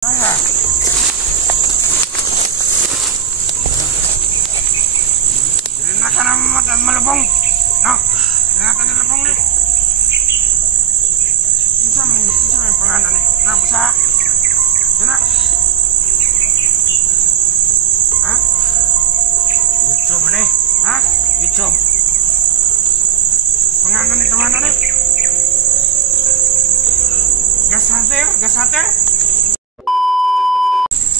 Nasa naman malabong. No? Natin malabong ni. Bisa may pangalan ni. Na bisa. Sana. Ha? YouTube ni. Ha? YouTube. Pangalan ni teman ni. Gas hunter.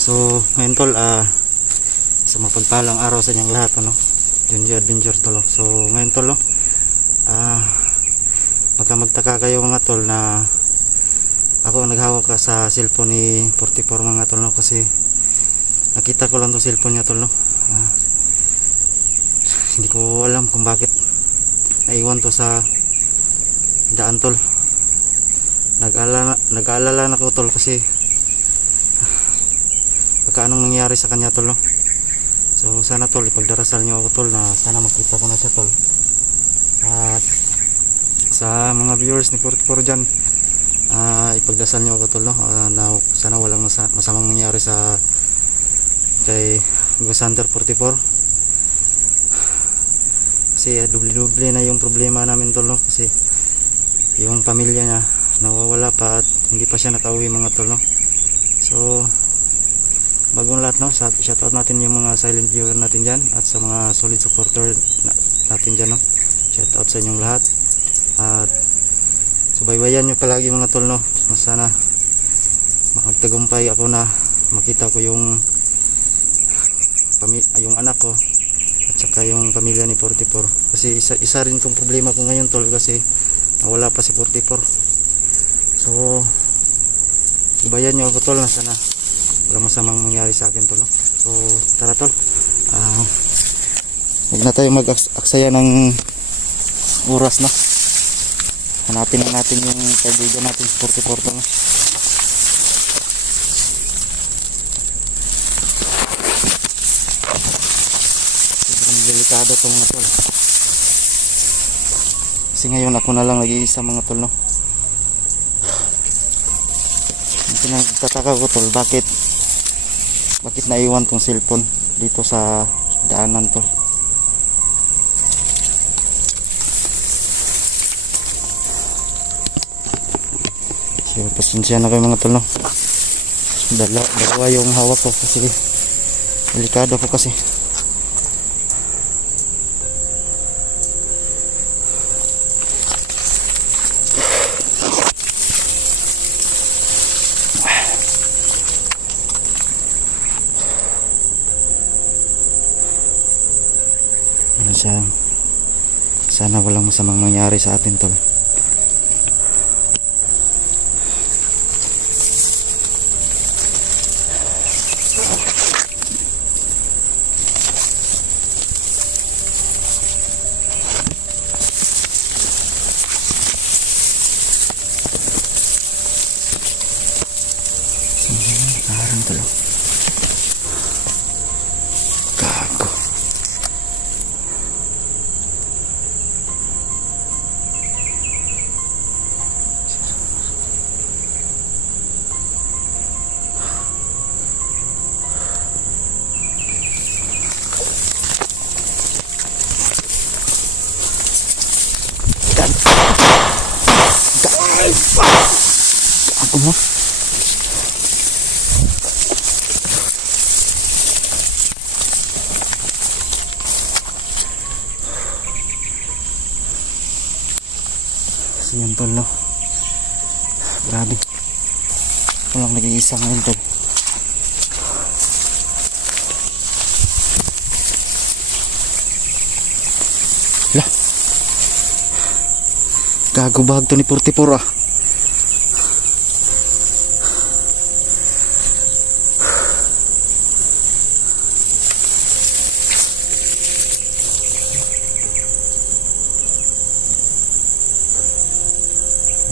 So, ngayon tol, sa mapagpalang araw sa inyong lahat, ano, Junji Adventure tol. So, ngayon tol, baka magtaka kayo mga tol na ako naghawak ka sa cellphone ni 44 mga tol, no, kasi nakita ko lang tong cellphone niya tol, no. Hindi ko alam kung bakit naiwan to sa daan tol. Nag-aalala na ko tol kasi baka anong nangyari sa kanya tol, no? So sana tol ipagdarasal nyo ako tol na sana makita ko na siya tol. At sa mga viewers ni 44 dyan, ipagdasal nyo ako tol, no? Na sana walang masamang nangyari sa kay Ghost Hunter 44 kasi doble na yung problema namin tol, no? Kasi yung pamilya niya nawawala pa at hindi pa siya nakauwi mga tol, no? So bagong lahat, no, shoutout natin yung mga silent viewer natin dyan at sa mga solid supporter natin dyan, no? Shoutout sa inyong lahat at subaybayan nyo palagi mga tol, no? Sana makagtagumpay ako na makita ko yung anak ko at saka yung pamilya ni 44 kasi isa rin tong problema ko ngayon tol kasi nawala pa si 44. So subayan nyo ako tol na sana wala masamang mangyari sa akin tol, no? So tara tol, huwag na tayo mag-aksaya ng oras, no? Hanapin na natin yung kaibigan natin 44 tol, no? Sobrang delikado to mga tol kasi ngayon ako na lang nag-iisa mga tol, no? Nagtataka ko tol bakit naiwan tong cellphone dito sa daanan tol. So pasensya na kayo mga tol, no? Dalawa yung hawak ko kasi delikado po kasi. Sana walang masamang mangyari sa atin tol. Parang tol. Ako mo. Siyan tol, no? Grabe. Walang nag-iisa ngayon tol. Lah. Gagubahag to ni 44 ah.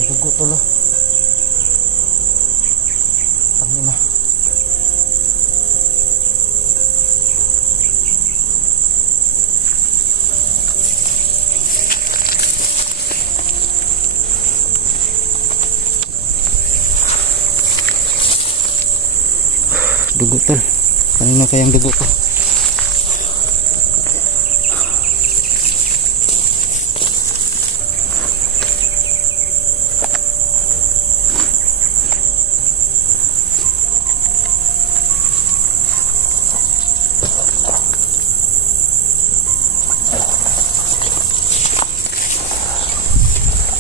Dugo tol, oh. Tangin na. Dugo tol. Kanina kayang dugo to?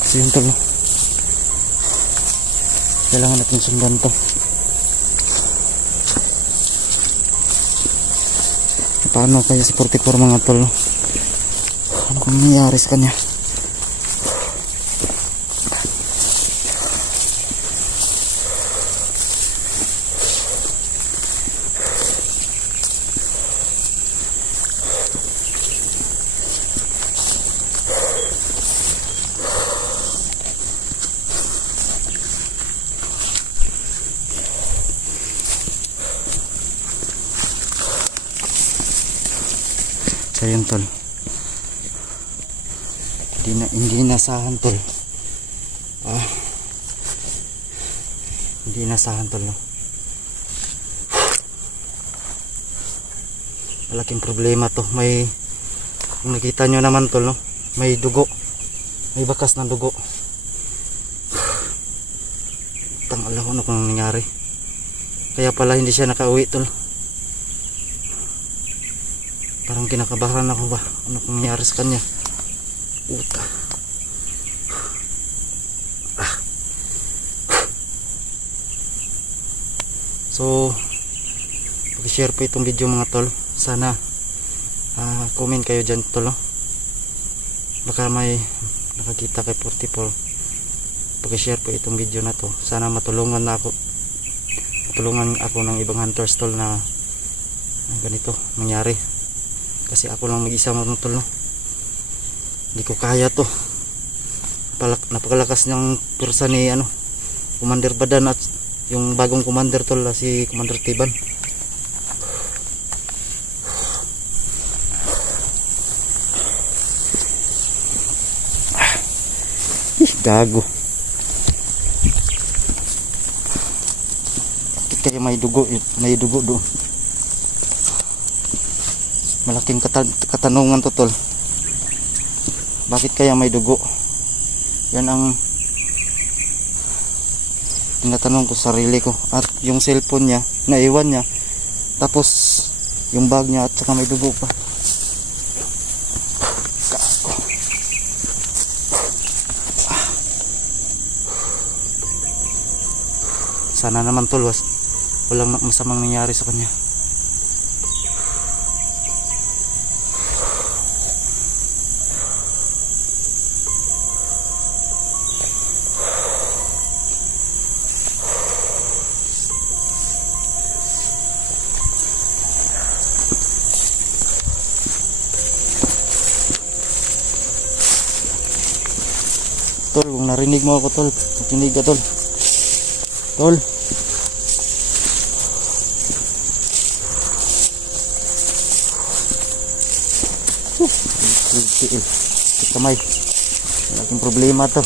Kasi yun tol, no? Kailangan natin sundan to. Paano kaya si 44 mga tol, no? Ano kung nangyari sa kanya? So yun tol, hindi nasahan tol, hindi nasahan tol, no? Malaking problema to. May, kung nakita nyo naman tol, no? May dugo, may bakas ng dugo. Tangala ko, ano kung nangyari? Kaya pala hindi siya nakauwi tol. Parang kinakabahan ako ba? Ano kung nangyari sa kanya? Uta. So, pag-share po itong video mga tol. Sana comment kayo dyan tol, no? Baka may nakakita kay 44. Pag-share po itong video na to. Sana matulungan ako ng ibang hunters tol na ganito nangyari. Kasi ako lang mag-isa mga tol, no? Hindi ko kaya to. Napakalakas ng pursa ni Commander Badan at yung bagong commander tol, si Commander Tiban. Gago. Bakit kaya may dugo doon? Malaking katanungan to tol. Bakit kaya may dugo? Yan ang tinatanong ko sa sarili ko. At yung cellphone niya, naiwan niya. Tapos yung bag niya at saka may dugo pa. Sana naman tol, walang masamang nangyari sa kanya. Tol, kung narinig mo ako tol, makinig ka tol. Tol. Kamay. Malaking problema to.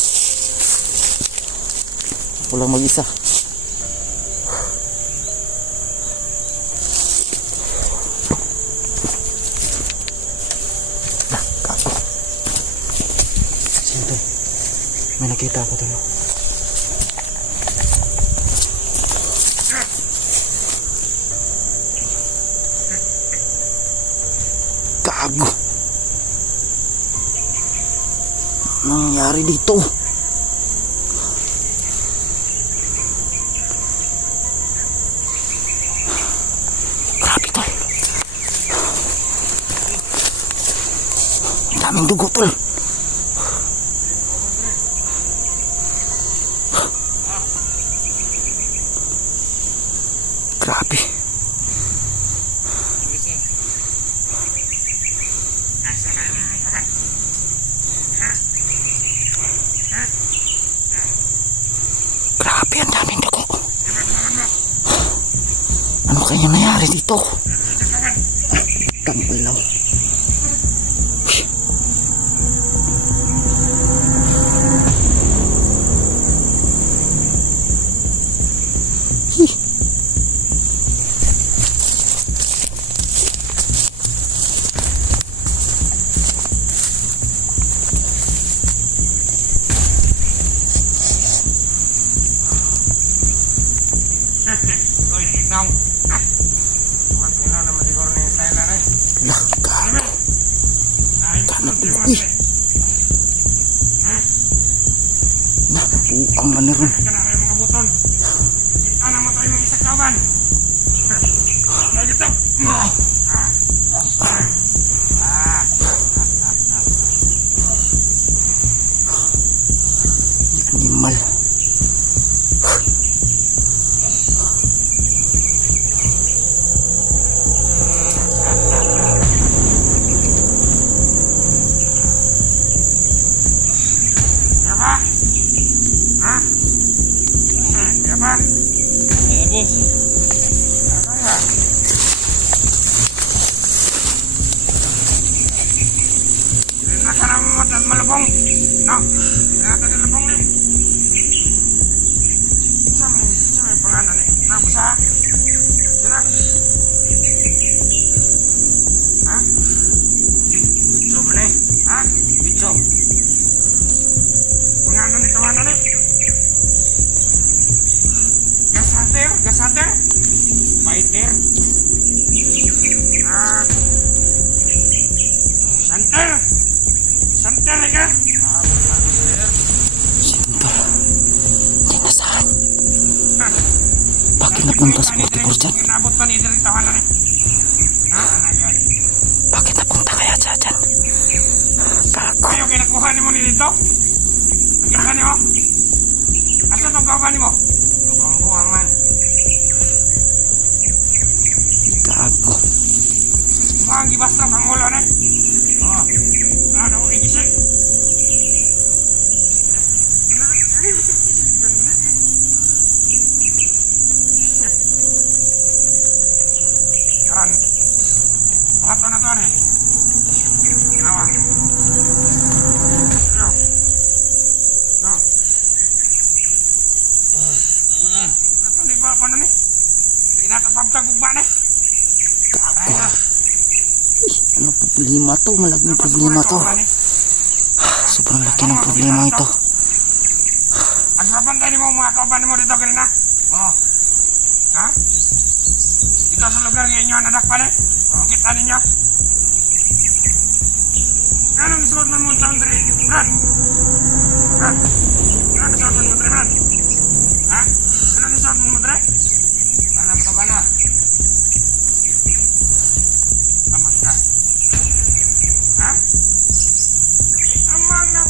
Ako lang mag-isa. Siyempre, may nakita ako tol. Gago. Nangyari dito? Grabe tol. Ang daming dugo tol. Grabe. Grabe, ang daming dugo. Ano kaya nangyari dito? Tangalaw. Ikaw. Matino naman siguro ni style na rin. Lah, Ano? Kanap mo, uy. Napuang na rin. Ika na kayo mga buton. Kita na mo tayo mga isa kawan. Ay, gito. Animal. Siapa? Hah? Siapa? Bos. Siapa ya? Rina ka naman at malubong. No? Rina ka nilubong ni. Sa may pangalan ni. Tapos ha? Sila? Ha? YouTube ni. Ha? YouTube. Pangalan ni tawanan ni. Gasater? Fighter? Santer ka? Santal. Hindi na saan. Bakit napunta sa 44 dyan? Inabot pa ni Idris tawanan ni. Ha? Ano yan? Bakit napunta kaya dyan? Gago. Ayaw kinakuha ni mo ni dito? Nakita ni mo? Asan ang kawan ni mo? Buang-buang man. Gago. Mga gibas lang ang ulo na. Oh. Ano ko igising? Karan. Pahato na to ni. Nawa. No. No. Natulig ba ako na ni? Pinatapabtag ugma ni. Gago. Ano problema to? Malaking problema to. Sobrang laki ng problema ito. Agsapan tayo mo mga kauban mo dito kanina. Oo. Ha? Dito sa lugar ng inyo nadak pa rin. Kita ninyo. Anong isuot man mo taon diri? Brad? Brad? Anong isuot man mo diri, Brad? Ha? Anong isuot man mo diri? Ano mo ito ba na? Amang ka? Ha? Amang na?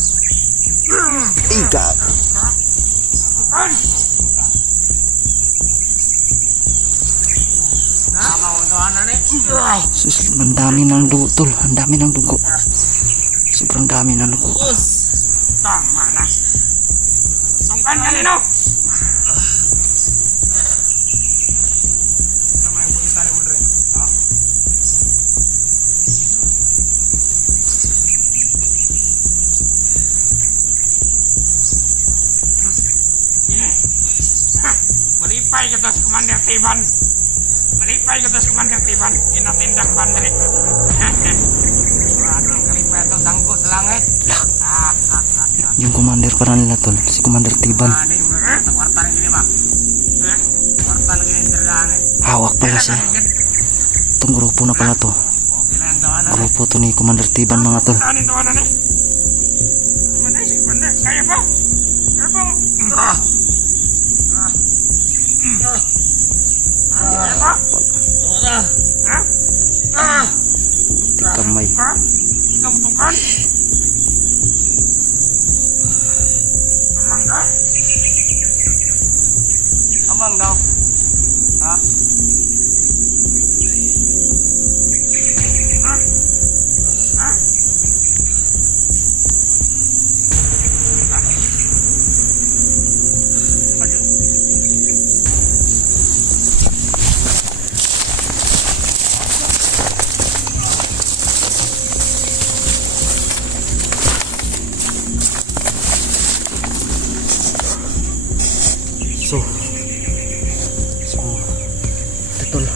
Ay, gago. Bukan! Sus, ang dami ng dugo, tol. Ang dami ng dugo. Sobrang dami ng dugo. Tama na. Sungkan ka nino! Ano may pagkita mo rin? Ha? Malipay ka to sa Commander Tiban. Malipay ka to sa Commander Tiban. Inatindak bandre. Anong kalipay ito? Sangko sa langit. Yung commander para nila, tol. Si Commander Tiban. Kwarta na gini ba? Kwarta na gini intergaan eh. Hawak pala siya. Itong grupo na pala to. Okay lang doon na. Grupo to ni Commander Tiban, mga tol. Saan ito na ni? Manay si Commander. Kaya pa? Kaya pa? Kaya pa? Ha? Kamay. Ha? Kamutukan? Amang ka? Amang daw. Ha? Ha? Ha? So, ito, tol.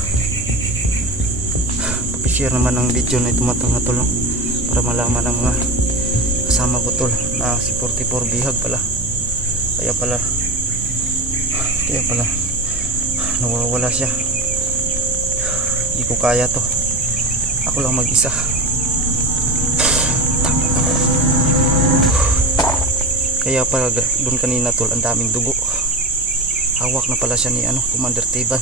Pag-share naman ang video na ito, mga tol, no? Para malaman ng mga kasama ko, tol, na si 44 bihag pala. Kaya pala nawawala siya. Hindi ko kaya to, ako lang mag-isa. Kaya pala doon kanina tol, ang daming dugo. Hawak na pala siya ni Commander Teban.